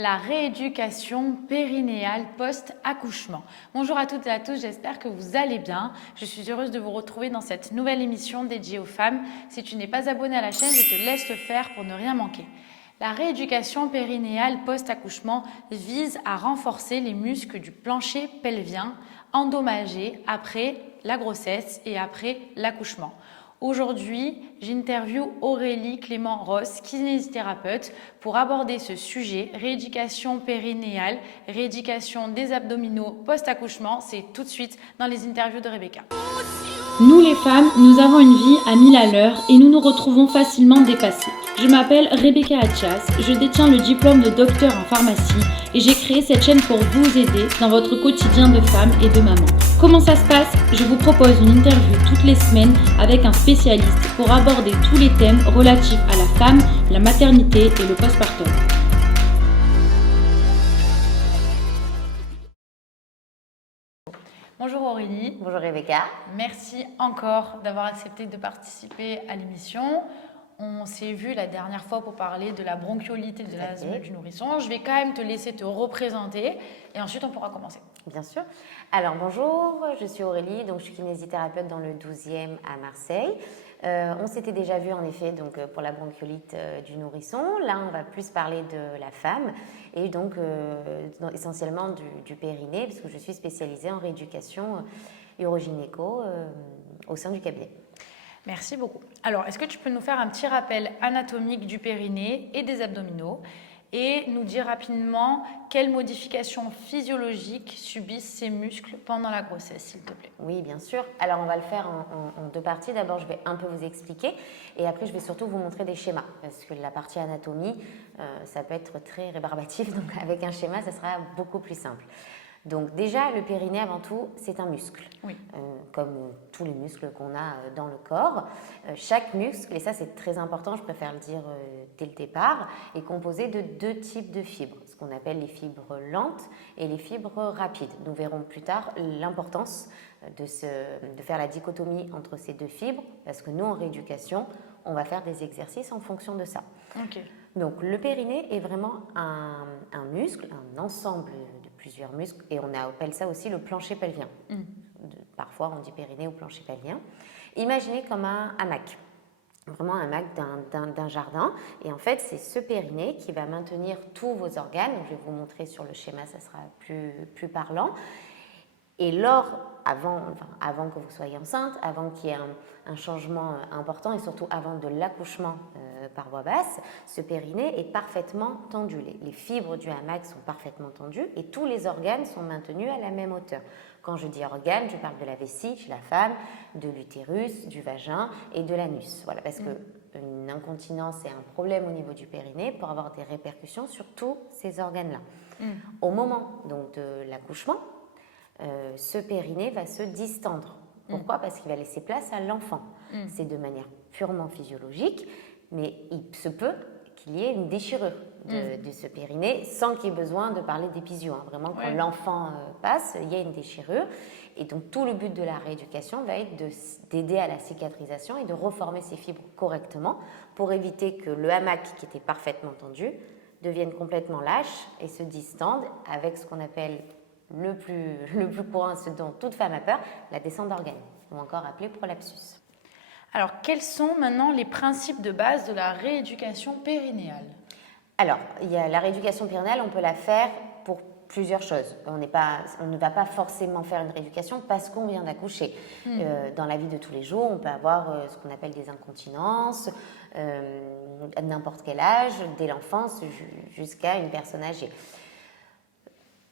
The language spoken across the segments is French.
La rééducation périnéale post-accouchement. Bonjour à toutes et à tous, j'espère que vous allez bien. Je suis heureuse de vous retrouver dans cette nouvelle émission dédiée aux femmes. Si tu n'es pas abonné à la chaîne, je te laisse le faire pour ne rien manquer. La rééducation périnéale post-accouchement vise à renforcer les muscles du plancher pelvien endommagés après la grossesse et après l'accouchement. Aujourd'hui, j'interviewe Aurélie Clément-Ross, kinésithérapeute, pour aborder ce sujet, rééducation périnéale, rééducation des abdominaux post-accouchement. C'est tout de suite dans les interviews de Rebecca. Nous les femmes, nous avons une vie à 1000 à l'heure et nous nous retrouvons facilement dépassées. Je m'appelle Rebecca Attias, je détiens le diplôme de docteur en pharmacie et j'ai créé cette chaîne pour vous aider dans votre quotidien de femme et de maman. Comment ça se passe? Je vous propose une interview toutes les semaines avec un spécialiste pour aborder tous les thèmes relatifs à la femme, la maternité et le postpartum. Bonjour Aurélie. Bonjour Rebecca. Merci encore d'avoir accepté de participer à l'émission. On s'est vu la dernière fois pour parler de la bronchiolite et de l'asthme du nourrisson. Je vais quand même te laisser te représenter et ensuite on pourra commencer. Bien sûr. Alors bonjour, je suis Aurélie, donc je suis kinésithérapeute dans le 12e à Marseille. On s'était déjà vu en effet donc, pour la bronchiolite du nourrisson. Là, on va plus parler de la femme et donc essentiellement du périnée parce que je suis spécialisée en rééducation urogynéco au sein du cabinet. Merci beaucoup. Alors, est-ce que tu peux nous faire un petit rappel anatomique du périnée et des abdominaux et nous dire rapidement quelles modifications physiologiques subissent ces muscles pendant la grossesse, s'il te plaît? Oui, bien sûr. Alors, on va le faire en deux parties. D'abord, je vais un peu vous expliquer et après, je vais surtout vous montrer des schémas parce que la partie anatomie, ça peut être très rébarbatif. Donc, avec un schéma, ça sera beaucoup plus simple. Donc déjà, le périnée, avant tout, c'est un muscle, oui. Comme tous les muscles qu'on a dans le corps. Chaque muscle, et ça c'est très important, je préfère le dire dès le départ, est composé de deux types de fibres, ce qu'on appelle les fibres lentes et les fibres rapides. Nous verrons plus tard l'importance de faire la dichotomie entre ces deux fibres, parce que nous, en rééducation, on va faire des exercices en fonction de ça. Okay. Donc le périnée est vraiment un muscle, un ensemble de plusieurs muscles et on appelle ça aussi le plancher pelvien. Parfois on dit périnée ou plancher pelvien. Imaginez comme un hamac, vraiment un hamac d'un jardin et en fait c'est ce périnée qui va maintenir tous vos organes. Donc, je vais vous montrer sur le schéma, ça sera plus parlant. Et avant que vous soyez enceinte, avant qu'il y ait un changement important et surtout avant de l'accouchement par voie basse, ce périnée est parfaitement tendu. Les fibres du hamac sont parfaitement tendues et tous les organes sont maintenus à la même hauteur. Quand je dis organes, je parle de la vessie chez la femme, de l'utérus, du vagin et de l'anus. Voilà, parce qu'une incontinence et un problème au niveau du périnée peut avoir des répercussions sur tous ces organes-là. Au moment donc, de l'accouchement, ce périnée va se distendre. Pourquoi? Parce qu'il va laisser place à l'enfant. C'est de manière purement physiologique, mais il se peut qu'il y ait une déchirure de ce périnée sans qu'il y ait besoin de parler d'épisio. Vraiment, quand l'enfant passe, il y a une déchirure. Et donc, tout le but de la rééducation va être d'aider à la cicatrisation et de reformer ces fibres correctement pour éviter que le hamac qui était parfaitement tendu devienne complètement lâche et se distende avec ce qu'on appelle le plus courant, ce dont toute femme a peur, la descente d'organes, ou encore appelée prolapsus. Alors, quels sont maintenant les principes de base de la rééducation périnéale? Alors, il y a la rééducation périnéale, on peut la faire pour plusieurs choses. On ne va pas forcément faire une rééducation parce qu'on vient d'accoucher. Dans la vie de tous les jours, on peut avoir ce qu'on appelle des incontinences, à n'importe quel âge, dès l'enfance jusqu'à une personne âgée.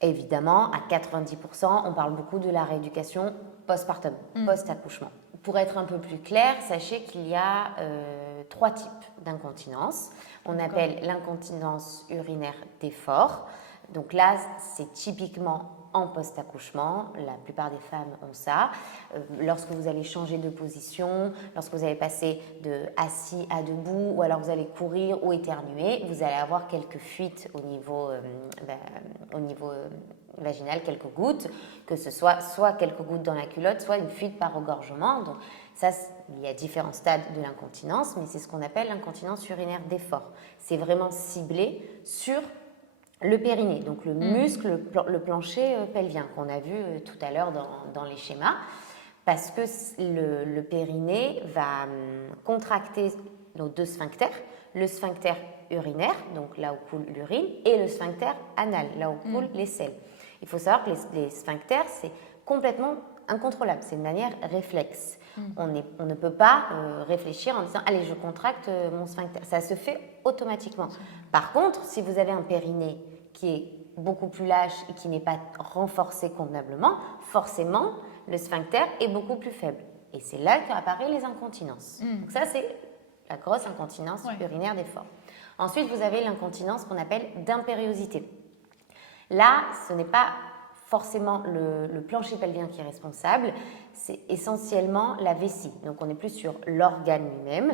Évidemment, à 90%, on parle beaucoup de la rééducation postpartum, post-accouchement. Pour être un peu plus clair, sachez qu'il y a 3 types d'incontinence. On appelle l'incontinence urinaire d'effort. Donc là, c'est typiquement en post-accouchement. La plupart des femmes ont ça. Lorsque vous allez changer de position, lorsque vous allez passer de assis à debout, ou alors vous allez courir ou éternuer, vous allez avoir quelques fuites au niveau vaginal, quelques gouttes, que ce soit quelques gouttes dans la culotte, soit une fuite par regorgement. Donc ça, il y a différents stades de l'incontinence, mais c'est ce qu'on appelle l'incontinence urinaire d'effort. C'est vraiment ciblé sur Le périnée, donc le muscle, le plancher pelvien qu'on a vu tout à l'heure dans les schémas, parce que le périnée va contracter nos deux sphincters, le sphincter urinaire, donc là où coule l'urine, et le sphincter anal, là où coulent les selles. Il faut savoir que les sphincters, c'est complètement incontrôlable, c'est de manière réflexe. On ne peut pas réfléchir en disant « allez, je contracte mon sphincter ». Ça se fait automatiquement. Par contre, si vous avez un périnée qui est beaucoup plus lâche et qui n'est pas renforcé convenablement, forcément, le sphincter est beaucoup plus faible. Et c'est là qu'apparaissent les incontinences. Donc ça, c'est la grosse incontinence urinaire des forts. Ensuite, vous avez l'incontinence qu'on appelle d'impériosité. Là, ce n'est pas forcément le plancher pelvien qui est responsable, c'est essentiellement la vessie. Donc, on est plus sur l'organe lui-même,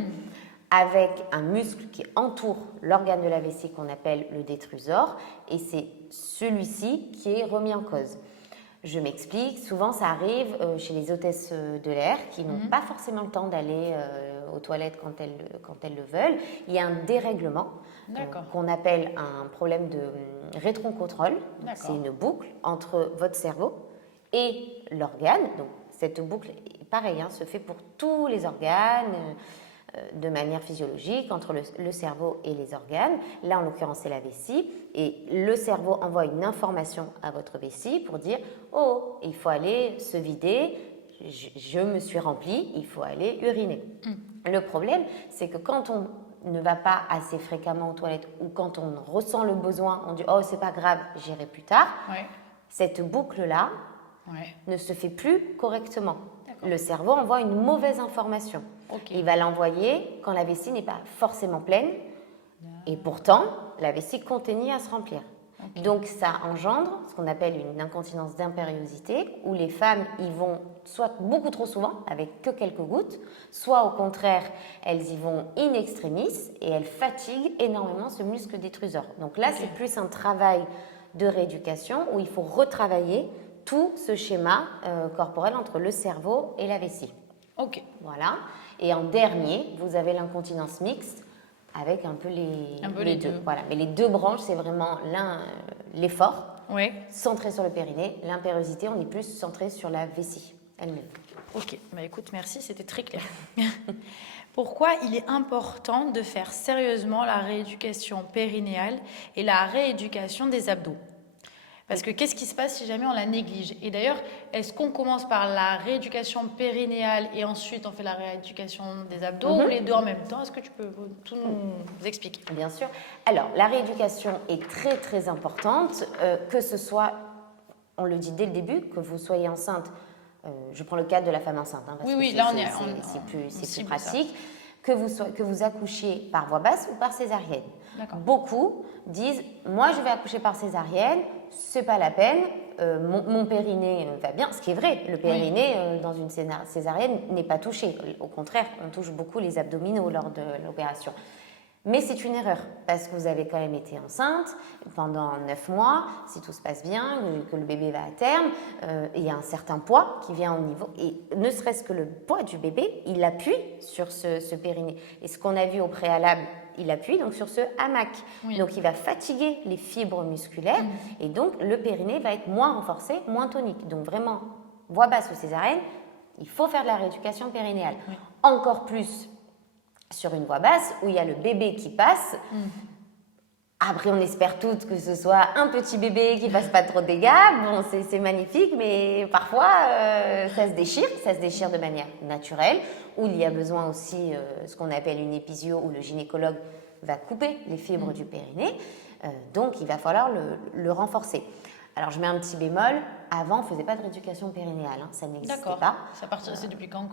avec un muscle qui entoure l'organe de la vessie qu'on appelle le détrusor, et c'est celui-ci qui est remis en cause. Je m'explique, souvent ça arrive chez les hôtesses de l'air qui n'ont pas forcément le temps d'aller aux toilettes quand elles le veulent. Il y a un dérèglement qu'on appelle un problème de rétroncontrôle. C'est une boucle entre votre cerveau et l'organe. Donc cette boucle, pareil, se fait pour tous les organes de manière physiologique entre le cerveau et les organes. Là, en l'occurrence, c'est la vessie. Et le cerveau envoie une information à votre vessie pour dire « Oh, il faut aller se vider, je me suis rempli, il faut aller uriner ». Le problème, c'est que quand on ne va pas assez fréquemment aux toilettes ou quand on ressent le besoin, on dit « Oh, c'est pas grave, j'irai plus tard », cette boucle-là ne se fait plus correctement. Le cerveau envoie une mauvaise information. Il va l'envoyer quand la vessie n'est pas forcément pleine et pourtant la vessie continue à se remplir. Donc ça engendre ce qu'on appelle une incontinence d'impériosité où les femmes y vont soit beaucoup trop souvent avec que quelques gouttes, soit au contraire elles y vont in extremis et elles fatiguent énormément ce muscle détrusor. Donc là c'est plus un travail de rééducation où il faut retravailler tout ce schéma corporel entre le cerveau et la vessie. Voilà. Et en dernier, vous avez l'incontinence mixte avec un peu les deux. Voilà. Mais les deux branches, c'est vraiment l'effort centré sur le périnée. L'impériosité, on est plus centré sur la vessie elle-même. Ok, bah écoute, merci, c'était très clair. Pourquoi il est important de faire sérieusement la rééducation périnéale et la rééducation des abdos ? Parce que qu'est-ce qui se passe si jamais on la néglige ? Et d'ailleurs, est-ce qu'on commence par la rééducation périnéale et ensuite on fait la rééducation des abdos ou les deux en même temps ? Est-ce que tu peux tout nous expliquer ? Bien sûr. Alors, la rééducation est très très importante, que ce soit, on le dit dès le début, que vous soyez enceinte. Je prends le cadre de la femme enceinte, parce que là c'est plus pratique. Que vous accouchiez par voie basse ou par césarienne. Beaucoup disent « moi je vais accoucher par césarienne, c'est pas la peine, mon périnée va bien », ce qui est vrai, le périnée dans une césarienne n'est pas touché, au contraire on touche beaucoup les abdominaux lors de l'opération. Mais c'est une erreur parce que vous avez quand même été enceinte pendant 9 mois, si tout se passe bien, que le bébé va à terme, il y a un certain poids qui vient au niveau, et ne serait-ce que le poids du bébé, il appuie sur ce périnée. Et ce qu'on a vu au préalable, il appuie donc sur ce hamac. Donc il va fatiguer les fibres musculaires et donc le périnée va être moins renforcé, moins tonique. Donc vraiment, voie basse ou césarienne, il faut faire de la rééducation périnéale. Encore plus sur une voie basse où il y a le bébé qui passe. Après, on espère toutes que ce soit un petit bébé qui ne fasse pas trop de dégâts. Bon, c'est magnifique, mais parfois, ça se déchire de manière naturelle, où il y a besoin aussi ce qu'on appelle une épisio, où le gynécologue va couper les fibres du périnée. Donc, il va falloir le renforcer. Alors, je mets un petit bémol. Avant, on ne faisait pas de rééducation périnéale. Ça n'existait pas. C'est depuis quand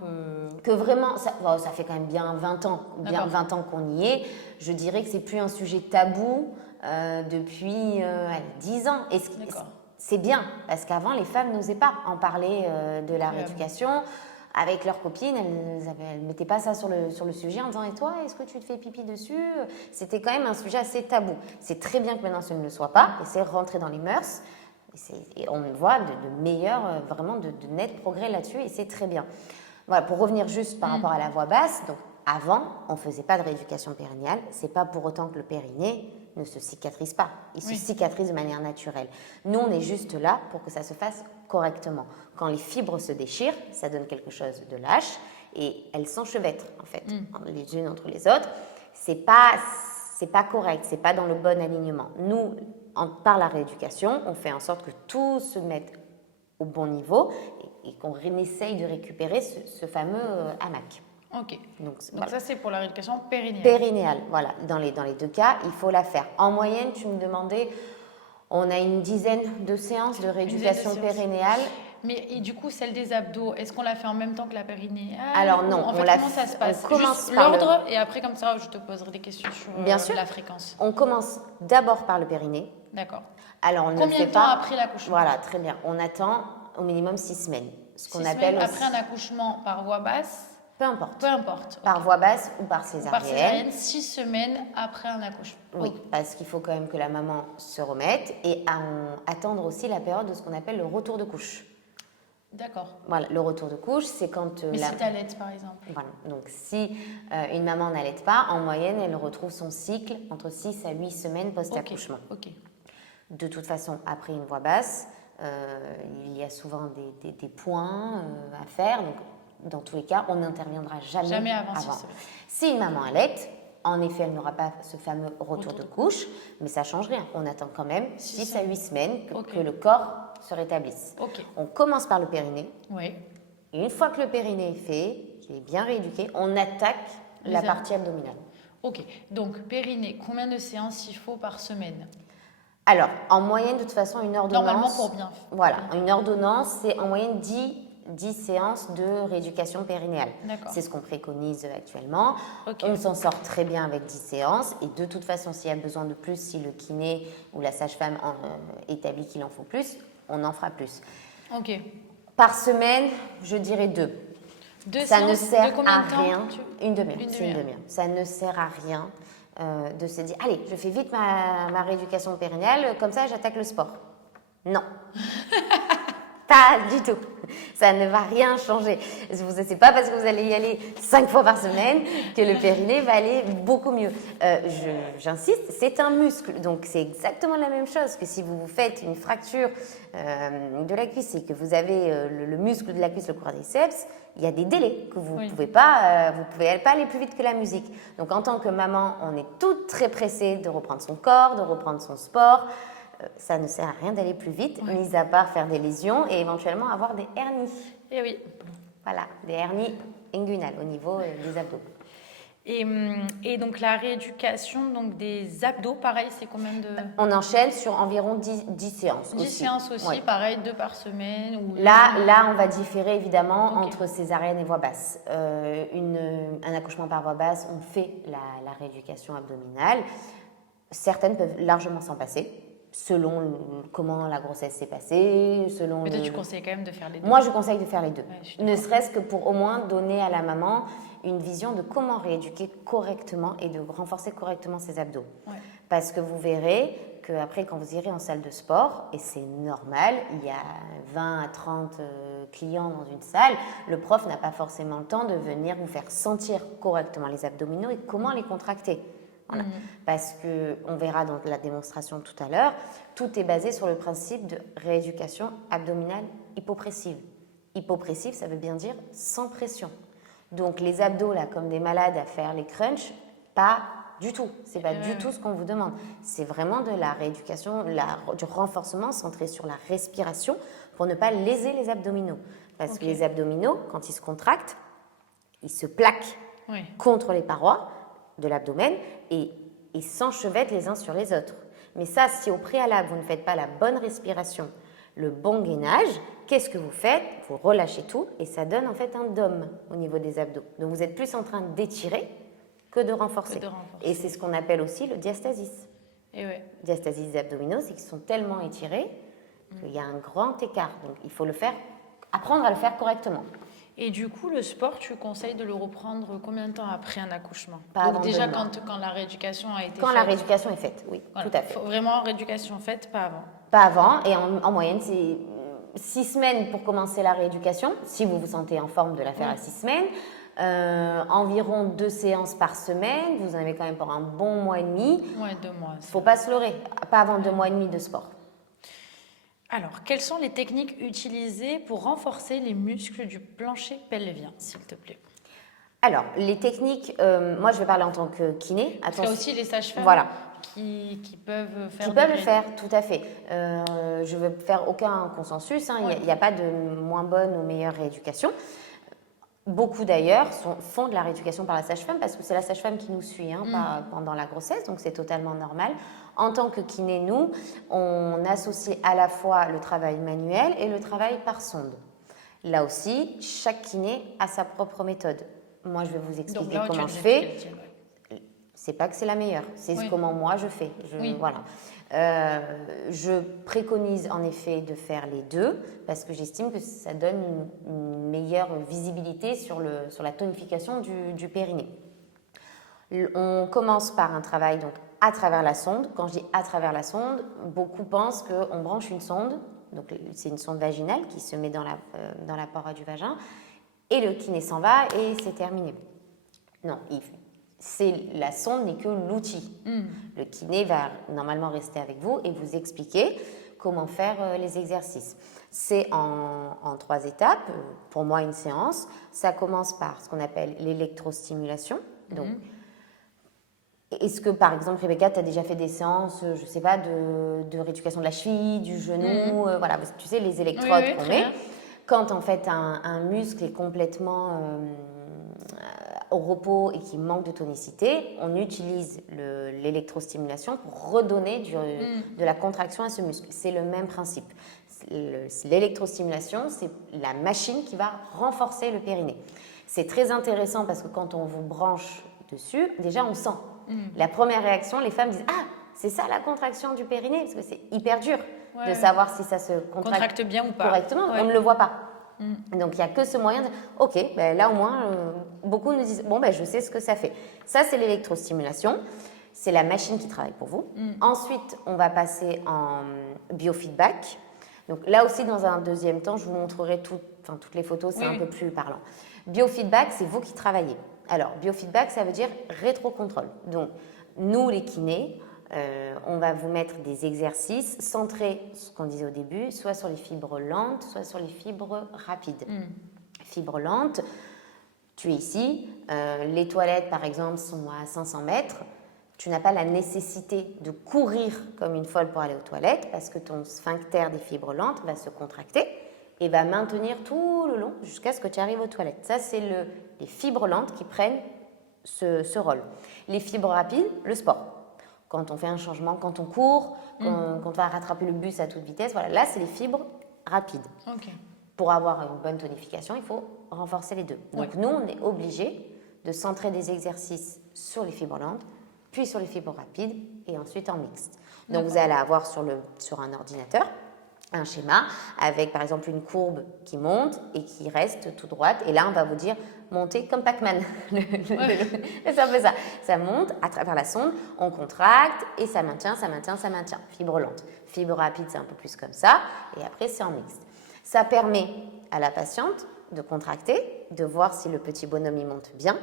que vraiment, ça fait quand même bien 20 ans, 20 ans qu'on y est. Je dirais que c'est plus un sujet tabou depuis 10 ans. Et c'est bien, parce qu'avant, les femmes n'osaient pas en parler de la rééducation. Avec leurs copines, elles ne mettaient pas ça sur le sujet en disant « Et toi, est-ce que tu te fais pipi dessus ?» C'était quand même un sujet assez tabou. C'est très bien que maintenant ce ne le soit pas, et c'est rentré dans les mœurs. Et on voit de meilleurs, vraiment de nets progrès là-dessus, et c'est très bien. Voilà, pour revenir juste par rapport à la voie basse, donc avant, on ne faisait pas de rééducation périnéale. Ce n'est pas pour autant que le périnée ne se cicatrisent pas. Ils se Oui. cicatrisent de manière naturelle. Nous, on est juste là pour que ça se fasse correctement. Quand les fibres se déchirent, ça donne quelque chose de lâche et elles s'enchevêtrent, en fait, les unes entre les autres. C'est pas correct, c'est pas dans le bon alignement. Nous, par la rééducation, on fait en sorte que tout se mette au bon niveau et qu'on essaye de récupérer ce fameux hamac. Ok. Donc Donc ça, c'est pour la rééducation périnéale. Périnéale, voilà. Dans les deux cas, il faut la faire. En moyenne, tu me demandais, on a une dizaine de séances de rééducation Une dizaine de séances. périnéale. Mais et du coup, celle des abdos, est-ce qu'on la fait en même temps que la périnéale? Alors non, En fait, on la comment ça se passe? on commence Juste par l'ordre et après, comme ça, je te poserai des questions sur Bien sûr. la fréquence. On commence d'abord par le périnée. D'accord. Alors, on ne Combien fait de temps pas... après l'accouchement? Voilà, très bien. On attend au minimum 6 semaines. Ce qu'on 6 appelle semaines aussi... après un accouchement par voie basse? Peu importe. Peu importe. Par voie basse ou par Par césarienne. césarienne, 6 semaines après un accouchement. Oui, parce qu'il faut quand même que la maman se remette et attendre aussi la période de ce qu'on appelle le retour de couche. D'accord. Voilà, le retour de couche, c'est quand... Mais si t'allaites, par exemple? Voilà, donc si une maman n'allait pas, en moyenne, elle retrouve son cycle entre 6 à 8 semaines post-accouchement. Ok. De toute façon, après une voie basse, il y a souvent des points à faire. Donc, dans tous les cas, on n'interviendra jamais avant 6 semaines. Si une maman allaite, en effet, elle n'aura pas ce fameux retour de couche, mais ça ne change rien. On attend quand même 6 à 8 semaines que le corps se rétablisse. Ok. On commence par le périnée. Oui. Et une fois que le périnée est fait, qu'il est bien rééduqué, on attaque la partie abdominale. Ok. Donc, périnée, combien de séances il faut par semaine? Alors, en moyenne, de toute façon, une ordonnance... Normalement, pour bien. Voilà, une ordonnance, c'est en moyenne 10 séances de rééducation périnéale. D'accord. C'est ce qu'on préconise actuellement. Ok. On s'en sort très bien avec 10 séances. Et de toute façon, s'il y a besoin de plus, si le kiné ou la sage-femme établit qu'il en faut plus, on en fera plus. Ok. Par semaine, je dirais 2. Deux Ça ne séances sert de combien à de temps, rien. Une demi-heure. Une C'est une demi-heure. demi-heure. Ça ne sert à rien de se dire allez, je fais vite ma rééducation périnéale, comme ça j'attaque le sport. Non. Pas du tout. Ça ne va rien changer. C'est pas parce que vous allez y aller 5 fois par semaine que le périnée va aller beaucoup mieux. J'insiste, c'est un muscle. Donc c'est exactement la même chose que si vous faites une fracture de la cuisse et que vous avez le muscle de la cuisse, le quadriceps, il y a des délais que vous pouvez pas aller plus vite que la musique. Donc en tant que maman, on est toutes très pressées de reprendre son corps, de reprendre son sport. Ça ne sert à rien d'aller plus vite, mis à part faire des lésions et éventuellement avoir des hernies. Eh oui. Voilà, des hernies inguinales au niveau des abdos. Et donc la rééducation donc des abdos, pareil, c'est combien de... On enchaîne sur environ 10 séances 10 aussi. séances aussi, Ouais. pareil, 2 par semaine ou... Là, on va différer évidemment Ok. entre césarienne et voie basse. Un accouchement par voie basse, on fait la rééducation abdominale. Certaines peuvent largement s'en passer, selon comment la grossesse s'est passée, selon... Peut-être tu conseilles quand même de faire les deux. Moi, je conseille de faire les deux. Ouais, je suis Ne serait-ce que pour au moins donner à la maman une vision de comment rééduquer correctement et de renforcer correctement ses abdos. Ouais. Parce que vous verrez qu'après, quand vous irez en salle de sport, et c'est normal, il y a 20 à 30 clients dans une salle, le prof n'a pas forcément le temps de venir vous faire sentir correctement les abdominaux et comment les contracter. Voilà. Parce qu'on verra dans la démonstration tout à l'heure, tout est basé sur le principe de rééducation abdominale hypopressive. Hypopressive, ça veut bien dire sans pression. Donc les abdos, là, comme des malades à faire les crunchs, pas du tout. C'est pas du tout ce qu'on vous demande. C'est vraiment de la rééducation, du renforcement centré sur la respiration pour ne pas léser les abdominaux. Parce que les abdominaux, quand ils se contractent, ils se plaquent contre les parois de l'abdomen et ils s'enchevêtrent les uns sur les autres. Mais ça, si au préalable, vous ne faites pas la bonne respiration, le bon gainage, qu'est-ce que vous faites? Vous relâchez tout et ça donne en fait un dôme au niveau des abdos. Donc vous êtes plus en train d'étirer que de renforcer. Et c'est ce qu'on appelle aussi le diastasis. Et ouais. Diastasis des abdominaux, c'est qu'ils sont tellement étirés qu'il y a un grand écart. Donc il faut apprendre à le faire correctement. Et du coup, le sport, tu conseilles de le reprendre combien de temps après un accouchement? Pas Donc avant déjà 2 mois. quand la rééducation a été Quand faite. la rééducation est faite, oui, Voilà. tout à fait. Faut vraiment rééducation faite, pas avant. Pas avant, et en moyenne, c'est 6 semaines pour commencer la rééducation, si vous vous sentez en forme de la faire à 6 semaines. Environ 2 séances par semaine. Vous en avez quand même pour un bon mois et demi. Ouais, 2 mois. Il ne faut pas se leurrer, pas avant 2 mois et demi de sport. Alors, quelles sont les techniques utilisées pour renforcer les muscles du plancher pelvien, s'il te plaît? Alors, les techniques, moi je vais parler en tant que kiné. Parce qu'il y a aussi les sages-femmes Voilà. qui peuvent faire Qui peuvent le faire, tout à fait. Je ne veux faire aucun consensus, hein. Il n'y a pas de moins bonne ou meilleure rééducation. Beaucoup d'ailleurs font de la rééducation par la sage-femme parce que c'est la sage-femme qui nous suit pendant la grossesse, donc c'est totalement normal. En tant que kiné, nous, on associe à la fois le travail manuel et le travail par sonde. Là aussi, chaque kiné a sa propre méthode. Moi, je vais vous expliquer comment je fais. C'est pas que c'est la meilleure, c'est comment moi je fais. Voilà. Je préconise en effet de faire les deux parce que j'estime que ça donne une meilleure visibilité sur la tonification du périnée. On commence par un travail donc à travers la sonde. Quand je dis à travers la sonde, beaucoup pensent qu'on branche une sonde, donc c'est une sonde vaginale qui se met dans la paroi du vagin et le kiné s'en va et c'est terminé. Non, la sonde n'est que l'outil. Le kiné va normalement rester avec vous et vous expliquer comment faire les exercices. C'est en 3 étapes. Pour moi, une séance, ça commence par ce qu'on appelle l'électrostimulation. Donc, est-ce que, par exemple, Rebecca, tu as déjà fait des séances, je ne sais pas, de rééducation de la cheville, du genou, voilà, tu sais, les électrodes qu'on met. Quand, en fait, un muscle est complètement au repos et qui manque de tonicité, on utilise l'électrostimulation pour redonner de la contraction à ce muscle. C'est le même principe. L'électrostimulation, c'est la machine qui va renforcer le périnée. C'est très intéressant parce que quand on vous branche dessus, déjà on sent. La première réaction, les femmes disent « Ah, c'est ça la contraction du périnée ?» Parce que c'est hyper dur de savoir si ça se contracte bien ou pas correctement. On ne le voit pas. Donc, il n'y a que ce moyen de dire, OK, ben là au moins, beaucoup nous disent, bon, ben je sais ce que ça fait. Ça, c'est l'électrostimulation. C'est la machine qui travaille pour vous. Ensuite, on va passer en biofeedback. Donc là aussi, dans un deuxième temps, je vous montrerai toutes les photos, c'est un peu plus parlant. Biofeedback, c'est vous qui travaillez. Alors, biofeedback, ça veut dire rétrocontrôle. Donc, nous, les kinés, on va vous mettre des exercices centrés, ce qu'on disait au début, soit sur les fibres lentes, soit sur les fibres rapides. Fibres lentes, tu es ici, les toilettes par exemple sont à 500 mètres, tu n'as pas la nécessité de courir comme une folle pour aller aux toilettes parce que ton sphincter des fibres lentes va se contracter et va maintenir tout le long jusqu'à ce que tu arrives aux toilettes. Ça, c'est les fibres lentes qui prennent ce rôle. Les fibres rapides, le sport. Quand on fait un changement, quand on court, quand on va rattraper le bus à toute vitesse, voilà, là, c'est les fibres rapides. Pour avoir une bonne tonification, il faut renforcer les deux. Donc, nous, on est obligés de centrer des exercices sur les fibres lentes, puis sur les fibres rapides, et ensuite en mixte. Donc, vous allez avoir sur un ordinateur un schéma avec, par exemple, une courbe qui monte et qui reste tout droite. Et là, on va vous dire monter comme Pac-Man. C'est un peu ça. Ça monte à travers la sonde, on contracte et ça maintient, ça maintient, ça maintient. Fibre lente. Fibre rapide, c'est un peu plus comme ça. Et après, c'est en mixte. Ça permet à la patiente de contracter, de voir si le petit bonhomme y monte bien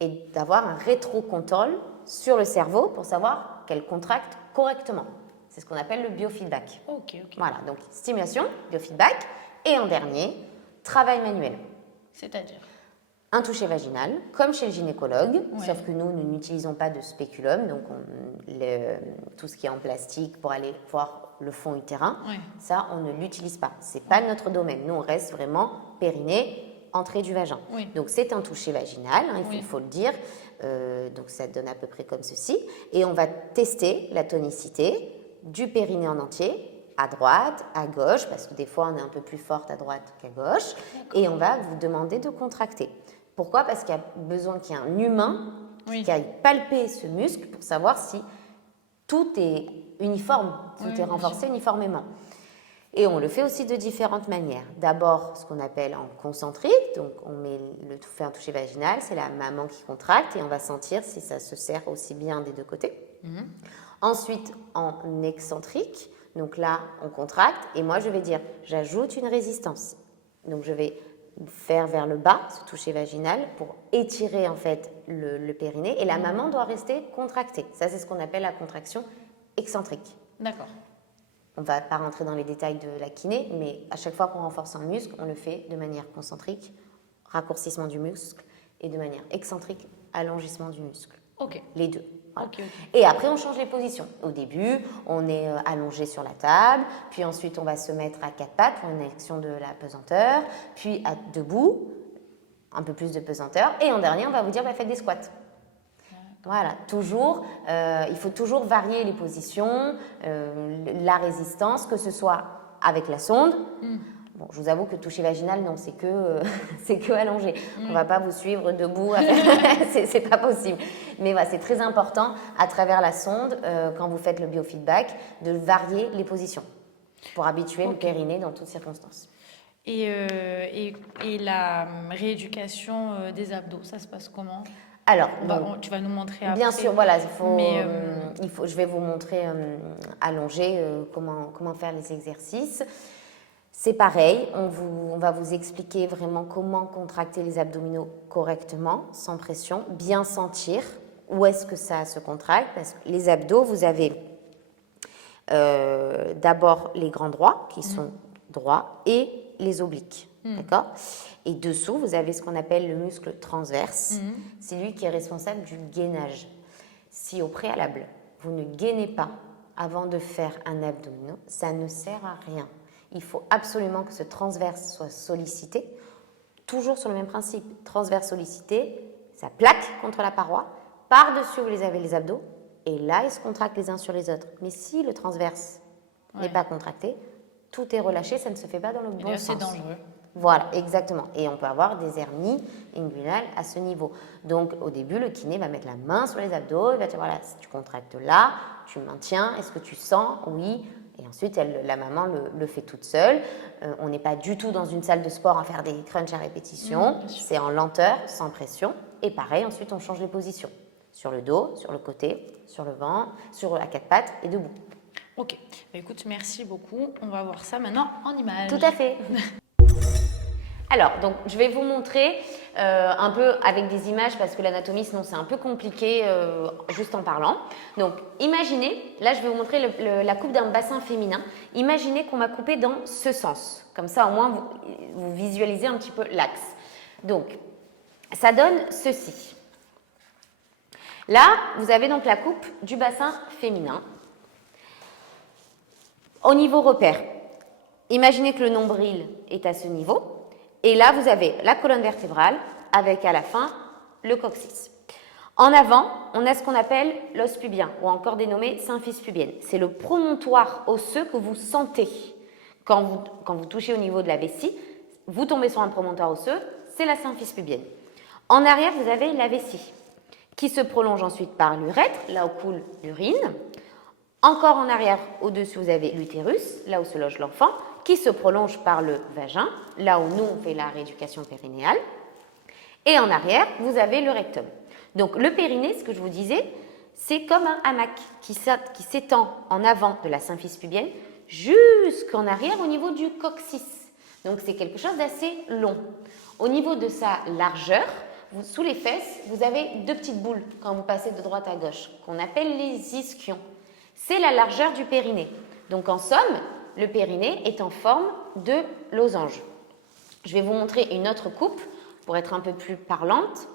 et d'avoir un rétrocontrôle sur le cerveau pour savoir qu'elle contracte correctement. C'est ce qu'on appelle le biofeedback. Voilà, donc stimulation, biofeedback et en dernier, travail manuel. C'est-à-dire un toucher vaginal, comme chez le gynécologue, sauf que nous n'utilisons pas de spéculum, donc tout ce qui est en plastique pour aller voir le fond utérin, ça, on ne l'utilise pas. Ce n'est pas notre domaine. Nous, on reste vraiment périnée, entrée du vagin. Donc, c'est un toucher vaginal, il faut le dire. Donc, ça donne à peu près comme ceci. Et on va tester la tonicité du périnée en entier, à droite, à gauche, parce que des fois, on est un peu plus forte à droite qu'à gauche. Et on va vous demander de contracter. Pourquoi ? Parce qu'il y a besoin qu'il y ait un humain qui aille palper ce muscle pour savoir si tout est uniforme, tout est renforcé uniformément. Et on le fait aussi de différentes manières. D'abord, ce qu'on appelle en concentrique, donc on fait un toucher vaginal, c'est la maman qui contracte et on va sentir si ça se serre aussi bien des deux côtés. Ensuite, en excentrique, donc là, on contracte et moi, je vais dire, j'ajoute une résistance. Donc, je vais faire vers le bas, ce toucher vaginal, pour étirer en fait le périnée. Et la maman doit rester contractée. Ça, c'est ce qu'on appelle la contraction excentrique. D'accord. On ne va pas rentrer dans les détails de la kiné, mais à chaque fois qu'on renforce un muscle, on le fait de manière concentrique, raccourcissement du muscle, et de manière excentrique, allongissement du muscle. Ok. Les deux. Voilà. Ok. Et après, on change les positions. Au début, on est allongé sur la table, puis ensuite, on va se mettre à quatre pattes pour une action de la pesanteur, puis debout, un peu plus de pesanteur, et en dernier, on va vous dire, faites des squats. Voilà, toujours, il faut toujours varier les positions, la résistance, que ce soit avec la sonde. Bon, je vous avoue que toucher vaginal, non, c'est que allongé. On ne va pas vous suivre debout, c'est pas possible. Mais voilà, c'est très important à travers la sonde, quand vous faites le biofeedback, de varier les positions pour habituer le périnée dans toutes circonstances. Et la rééducation des abdos, ça se passe comment? Alors, tu vas nous montrer après. Bien sûr, voilà, Mais, je vais vous montrer allongé comment faire les exercices. C'est pareil, on va vous expliquer vraiment comment contracter les abdominaux correctement, sans pression, bien sentir où est-ce que ça se contracte. Parce que les abdos, vous avez d'abord les grands droits qui sont droits et les obliques. D'accord? Et dessous, vous avez ce qu'on appelle le muscle transverse. C'est lui qui est responsable du gainage. Si au préalable, vous ne gainez pas avant de faire un abdominaux, ça ne sert à rien. Il faut absolument que ce transverse soit sollicité, toujours sur le même principe. Transverse sollicité, ça plaque contre la paroi. Par-dessus, vous avez les abdos, et là, ils se contractent les uns sur les autres. Mais si le transverse n'est pas contracté, tout est relâché, ça ne se fait pas dans le bon sens. C'est dangereux. Voilà, exactement. Et on peut avoir des hernies inguinales à ce niveau. Donc, au début, le kiné va mettre la main sur les abdos. Il va dire, voilà, si tu contractes là, tu maintiens. Est-ce que tu sens? Oui. Et ensuite, la maman le fait toute seule. On n'est pas du tout dans une salle de sport à faire des crunchs à répétition. C'est en lenteur, sans pression. Et pareil, ensuite, on change les positions. Sur le dos, sur le côté, sur le ventre, à quatre pattes et debout. Ok. Écoute, merci beaucoup. On va voir ça maintenant en images. Tout à fait. Alors, donc, je vais vous montrer un peu avec des images parce que l'anatomie, sinon, c'est un peu compliqué juste en parlant. Donc, imaginez, là, je vais vous montrer la coupe d'un bassin féminin. Imaginez qu'on m'a coupé dans ce sens. Comme ça, au moins, vous visualisez un petit peu l'axe. Donc, ça donne ceci. Là, vous avez donc la coupe du bassin féminin. Au niveau repère, imaginez que le nombril est à ce niveau. Et là, vous avez la colonne vertébrale avec à la fin le coccyx. En avant, on a ce qu'on appelle l'os pubien ou encore dénommé symphyse pubienne. C'est le promontoire osseux que vous sentez quand vous touchez au niveau de la vessie. Vous tombez sur un promontoire osseux, c'est la symphyse pubienne. En arrière, vous avez la vessie qui se prolonge ensuite par l'urètre, là où coule l'urine. Encore en arrière, au-dessus, vous avez l'utérus, là où se loge l'enfant, qui se prolonge par le vagin, là où nous, on fait la rééducation périnéale. Et en arrière, vous avez le rectum. Donc, le périnée, ce que je vous disais, c'est comme un hamac qui s'étend en avant de la symphyse pubienne jusqu'en arrière au niveau du coccyx. Donc, c'est quelque chose d'assez long. Au niveau de sa largeur, sous les fesses, vous avez deux petites boules quand vous passez de droite à gauche, qu'on appelle les ischions. C'est la largeur du périnée. Donc, en somme, le périnée est en forme de losange. Je vais vous montrer une autre coupe pour être un peu plus parlante.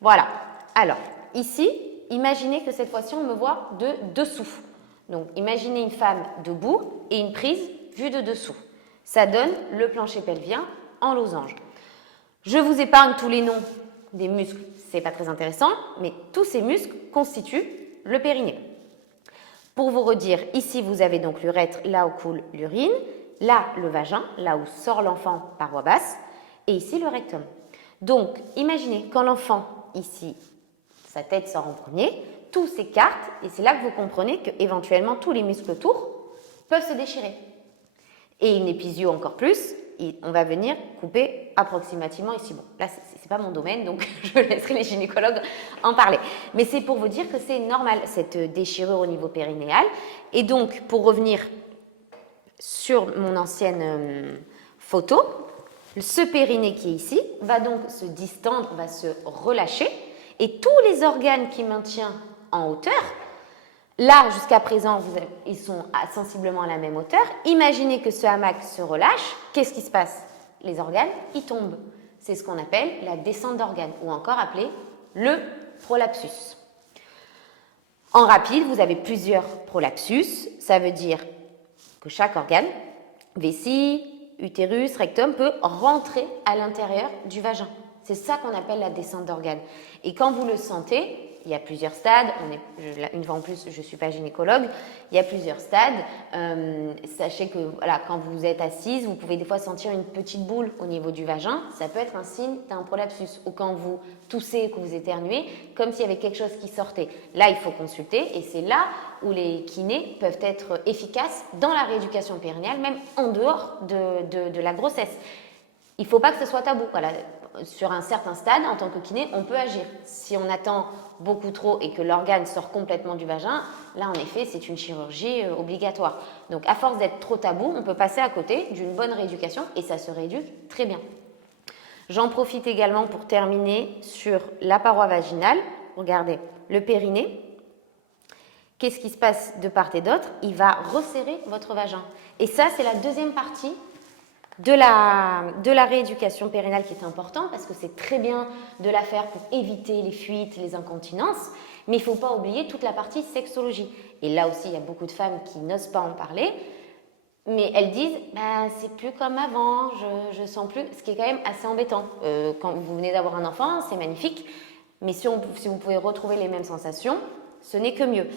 Voilà. Alors, ici, imaginez que cette fois-ci, on me voit de dessous. Donc, imaginez une femme debout et une prise vue de dessous. Ça donne le plancher pelvien en losange. Je vous épargne tous les noms des muscles, c'est pas très intéressant, mais tous ces muscles constituent le périnée. Pour vous redire, ici vous avez donc l'urètre, là où coule l'urine, là le vagin, là où sort l'enfant par voie basse, et ici le rectum. Donc imaginez quand l'enfant, ici, sa tête sort en premier, tout s'écarte, et c'est là que vous comprenez qu'éventuellement tous les muscles autour peuvent se déchirer. Et une épisio encore plus, et on va venir couper approximativement ici. Bon, là, c'est pas mon domaine, donc je laisserai les gynécologues en parler. Mais c'est pour vous dire que c'est normal, cette déchirure au niveau périnéal. Et donc, pour revenir sur mon ancienne photo, Ce périnée qui est ici va donc se distendre, va se relâcher et tous les organes qui maintiennent en hauteur, là jusqu'à présent ils sont sensiblement à la même hauteur. Imaginez que ce hamac se relâche, qu'est-ce qui se passe? Les organes, ils tombent. C'est ce qu'on appelle la descente d'organes ou encore appelé le prolapsus. En rapide, vous avez plusieurs prolapsus, ça veut dire que chaque organe, vessie, utérus, rectum, peut rentrer à l'intérieur du vagin. C'est ça qu'on appelle la descente d'organes. Et quand vous le sentez, il y a plusieurs stades, une fois en plus, je ne suis pas gynécologue, il y a plusieurs stades. Sachez que voilà, quand vous êtes assise, vous pouvez des fois sentir une petite boule au niveau du vagin, ça peut être un signe d'un prolapsus. Ou quand vous toussez, que vous éternuez, comme s'il y avait quelque chose qui sortait. Là, il faut consulter et c'est là où les kinés peuvent être efficaces dans la rééducation périnéale, même en dehors de la grossesse. Il ne faut pas que ce soit tabou. Voilà. Sur un certain stade, en tant que kiné, on peut agir. Si on attend beaucoup trop et que l'organe sort complètement du vagin, là, en effet, c'est une chirurgie obligatoire. Donc, à force d'être trop tabou, on peut passer à côté d'une bonne rééducation et ça se rééduque très bien. J'en profite également pour terminer sur la paroi vaginale. Regardez, le périnée, qu'est-ce qui se passe de part et d'autre? Il va resserrer votre vagin. Et ça, c'est la deuxième partie de la rééducation périnale qui est important parce que c'est très bien de la faire pour éviter les fuites, les incontinences, mais il ne faut pas oublier toute la partie sexologie. Et là aussi, il y a beaucoup de femmes qui n'osent pas en parler, mais elles disent c'est plus comme avant, je sens plus, ce qui est quand même assez embêtant. Quand vous venez d'avoir un enfant, c'est magnifique, mais si vous pouvez retrouver les mêmes sensations, ce n'est que mieux.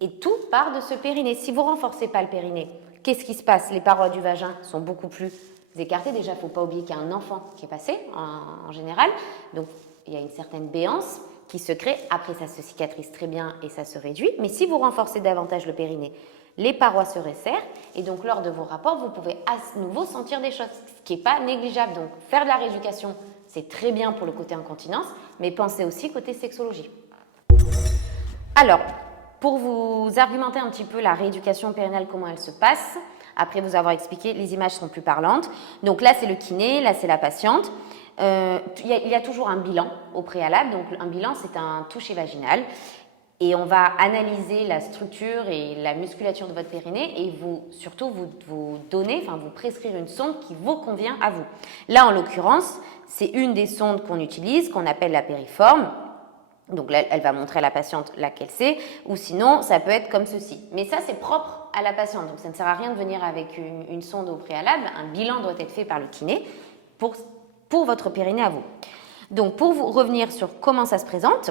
Et tout part de ce périnée. Si vous ne renforcez pas le périnée, qu'est-ce qui se passe? Les parois du vagin sont beaucoup plus écartées. Déjà, il ne faut pas oublier qu'il y a un enfant qui est passé en général. Donc, il y a une certaine béance qui se crée. Après, ça se cicatrise très bien et ça se réduit. Mais si vous renforcez davantage le périnée, les parois se resserrent. Et donc, lors de vos rapports, vous pouvez à nouveau sentir des choses, ce qui n'est pas négligeable. Donc, faire de la rééducation, c'est très bien pour le côté incontinence, mais pensez aussi côté sexologie. Alors, pour vous argumenter un petit peu la rééducation périnale, comment elle se passe, après vous avoir expliqué, les images sont plus parlantes. Donc là, c'est le kiné, là, c'est la patiente. Il y a toujours un bilan au préalable. Donc un bilan, c'est un toucher vaginal. Et on va analyser la structure et la musculature de votre périnée et surtout vous donner, enfin vous prescrire une sonde qui vous convient à vous. Là, en l'occurrence, c'est une des sondes qu'on utilise, qu'on appelle la périforme. Donc là, elle va montrer à la patiente laquelle c'est, ou sinon, ça peut être comme ceci. Mais ça, c'est propre à la patiente, donc ça ne sert à rien de venir avec une sonde au préalable. Un bilan doit être fait par le kiné pour votre périnée à vous. Donc, pour vous revenir sur comment ça se présente,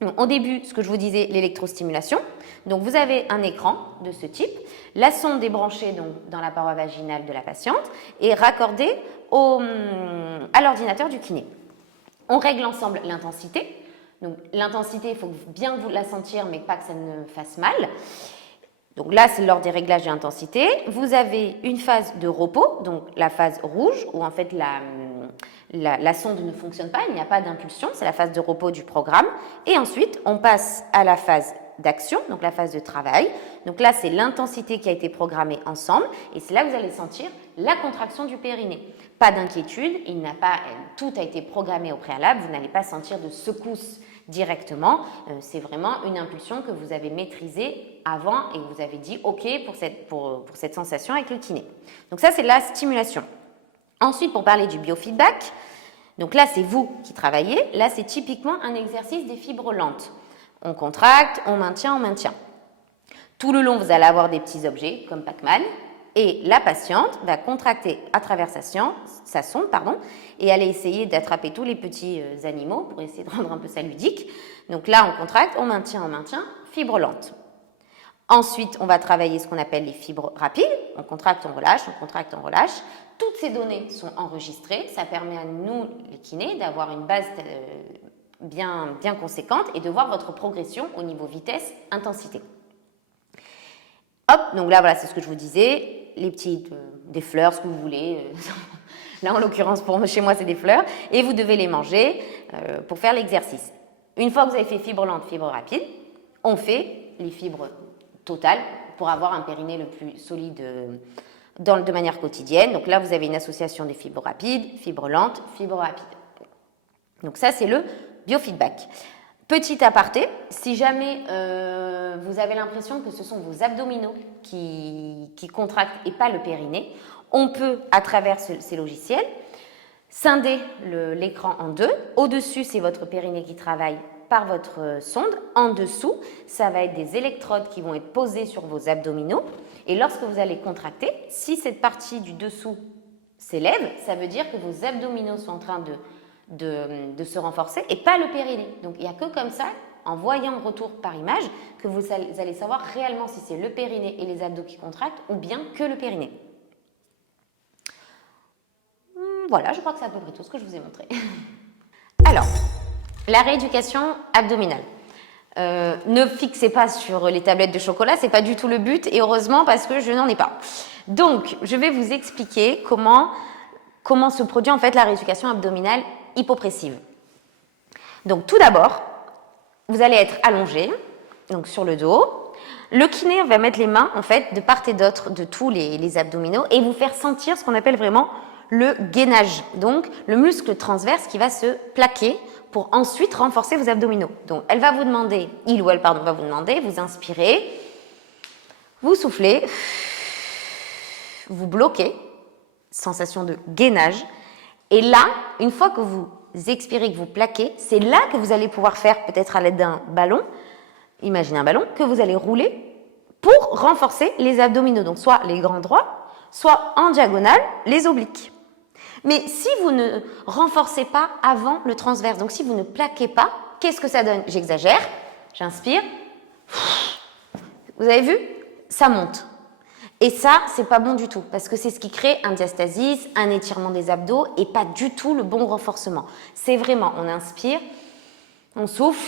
donc, au début, ce que je vous disais, l'électrostimulation. Donc, vous avez un écran de ce type. La sonde est branchée donc, dans la paroi vaginale de la patiente et raccordée à l'ordinateur du kiné. On règle ensemble l'intensité. Donc l'intensité, il faut bien vous la sentir, mais pas que ça ne fasse mal. Donc là, c'est lors des réglages d'intensité. Vous avez une phase de repos, donc la phase rouge, où en fait la sonde ne fonctionne pas, il n'y a pas d'impulsion, c'est la phase de repos du programme. Et ensuite, on passe à la phase d'action, donc la phase de travail. Donc là, c'est l'intensité qui a été programmée ensemble, et c'est là que vous allez sentir la contraction du périnée. Pas d'inquiétude, tout a été programmé au préalable, vous n'allez pas sentir de secousse directement, c'est vraiment une impulsion que vous avez maîtrisée avant et vous avez dit OK pour cette sensation avec le kiné. Donc ça, c'est la stimulation. Ensuite, pour parler du biofeedback, donc là, c'est vous qui travaillez. Là, c'est typiquement un exercice des fibres lentes. On contracte, on maintient, on maintient. Tout le long, vous allez avoir des petits objets comme Pac-Man et la patiente va contracter à travers sa sonde et aller essayer d'attraper tous les petits animaux pour essayer de rendre un peu ça ludique. Donc là, on contracte, on maintient, fibres lentes. Ensuite, on va travailler ce qu'on appelle les fibres rapides. On contracte, on relâche, on contracte, on relâche. Toutes ces données sont enregistrées. Ça permet à nous, les kinés, d'avoir une base bien conséquente et de voir votre progression au niveau vitesse, intensité. Hop, donc là, voilà, c'est ce que je vous disais. Les petites, des fleurs, ce que vous voulez. Là, en l'occurrence, chez moi, c'est des fleurs. Et vous devez les manger pour faire l'exercice. Une fois que vous avez fait fibres lentes, fibres rapides, on fait les fibres totales pour avoir un périnée le plus solide de manière quotidienne. Donc là, vous avez une association des fibres rapides, fibres lentes, fibres rapides. Donc ça, c'est le biofeedback. Petit aparté, si jamais vous avez l'impression que ce sont vos abdominaux qui contractent et pas le périnée, on peut, à travers ces logiciels, scinder l'écran en deux. Au-dessus, c'est votre périnée qui travaille par votre sonde. En dessous, ça va être des électrodes qui vont être posées sur vos abdominaux. Et lorsque vous allez contracter, si cette partie du dessous s'élève, ça veut dire que vos abdominaux sont en train de se renforcer et pas le périnée. Donc, il n'y a que comme ça, en voyant le retour par image, que vous allez savoir réellement si c'est le périnée et les abdos qui contractent ou bien que le périnée. Voilà, je crois que c'est à peu près tout ce que je vous ai montré. Alors, la rééducation abdominale. Ne fixez pas sur les tablettes de chocolat, c'est pas du tout le but et heureusement parce que je n'en ai pas. Donc, je vais vous expliquer comment se produit en fait la rééducation abdominale hypopressive. Donc, tout d'abord, vous allez être allongé, donc sur le dos. Le kiné va mettre les mains en fait de part et d'autre de tous les abdominaux et vous faire sentir ce qu'on appelle vraiment le gainage, donc le muscle transverse qui va se plaquer pour ensuite renforcer vos abdominaux. Donc, il va vous demander, vous inspirez, vous soufflez, vous bloquez, sensation de gainage. Et là, une fois que vous expirez, que vous plaquez, c'est là que vous allez pouvoir faire, peut-être à l'aide d'un ballon, imaginez un ballon, que vous allez rouler pour renforcer les abdominaux. Donc, soit les grands droits, soit en diagonale, les obliques. Mais si vous ne renforcez pas avant le transverse, donc si vous ne plaquez pas, qu'est-ce que ça donne? J'exagère, j'inspire. Vous avez vu? Ça monte. Et ça, c'est pas bon du tout, parce que c'est ce qui crée un diastasis, un étirement des abdos et pas du tout le bon renforcement. C'est vraiment, on inspire, on souffle,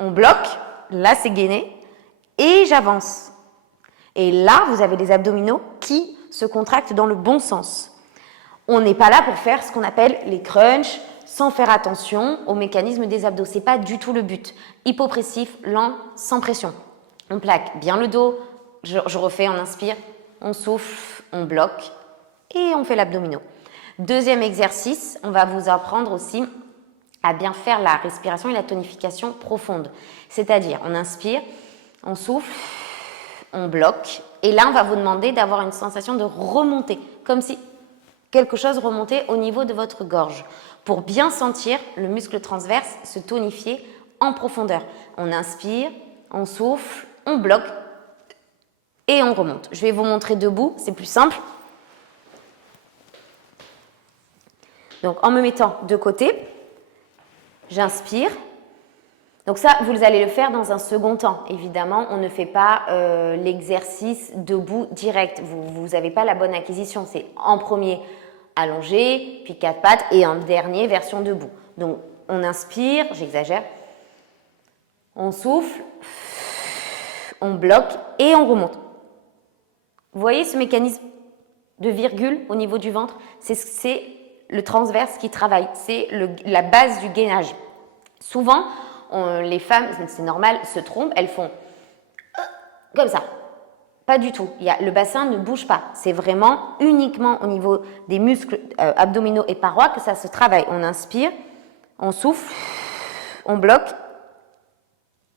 on bloque, là c'est gainé, et j'avance. Et là, vous avez les abdominaux qui se contractent dans le bon sens. On n'est pas là pour faire ce qu'on appelle les crunchs sans faire attention au mécanisme des abdos. Ce n'est pas du tout le but. Hypopressif, lent, sans pression. On plaque bien le dos. Je refais, on inspire, on souffle, on bloque et on fait l'abdominaux. Deuxième exercice, on va vous apprendre aussi à bien faire la respiration et la tonification profonde. C'est-à-dire, on inspire, on souffle, on bloque. Et là, on va vous demander d'avoir une sensation de remontée, comme si quelque chose remontait au niveau de votre gorge pour bien sentir le muscle transverse se tonifier en profondeur. On inspire, on souffle, on bloque et on remonte. Je vais vous montrer debout, c'est plus simple. Donc, en me mettant de côté, j'inspire. Donc ça, vous allez le faire dans un second temps. Évidemment, on ne fait pas l'exercice debout direct. Vous n'avez pas la bonne acquisition. C'est en premier allongé, puis quatre pattes, et en dernier, version debout. Donc, on inspire, j'exagère, on souffle, on bloque et on remonte. Vous voyez ce mécanisme de virgule au niveau du ventre? C'est le transverse qui travaille. C'est la base du gainage. Souvent, les femmes, c'est normal, se trompent, elles font comme ça. Pas du tout. Le bassin ne bouge pas. C'est vraiment uniquement au niveau des muscles abdominaux et parois que ça se travaille. On inspire, on souffle, on bloque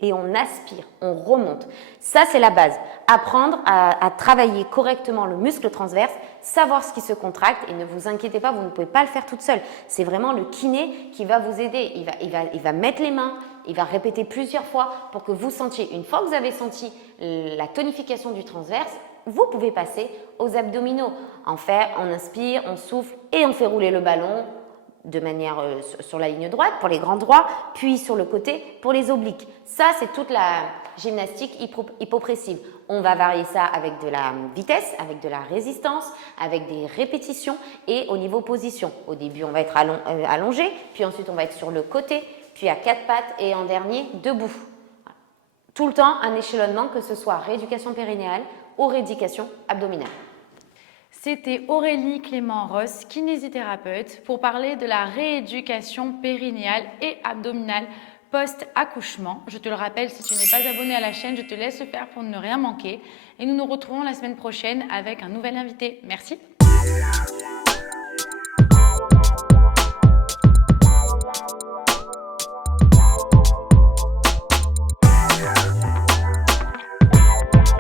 et on aspire, on remonte. Ça, c'est la base. Apprendre à travailler correctement le muscle transverse, savoir ce qui se contracte et ne vous inquiétez pas, vous ne pouvez pas le faire toute seule. C'est vraiment le kiné qui va vous aider. Il va mettre les mains, il va répéter plusieurs fois pour que vous sentiez. Une fois que vous avez senti la tonification du transverse, vous pouvez passer aux abdominaux. On inspire, on souffle et on fait rouler le ballon de manière sur la ligne droite pour les grands droits, puis sur le côté pour les obliques. Ça, c'est toute la gymnastique hypopressive. On va varier ça avec de la vitesse, avec de la résistance, avec des répétitions et au niveau position. Au début, on va être allongé, puis ensuite on va être sur le côté, puis à quatre pattes et en dernier, debout. Tout le temps, un échelonnement, que ce soit rééducation périnéale ou rééducation abdominale. C'était Aurélie Clément-Ross, kinésithérapeute, pour parler de la rééducation périnéale et abdominale post-accouchement. Je te le rappelle, si tu n'es pas abonné à la chaîne, je te laisse le faire pour ne rien manquer. Et nous nous retrouvons la semaine prochaine avec un nouvel invité. Merci.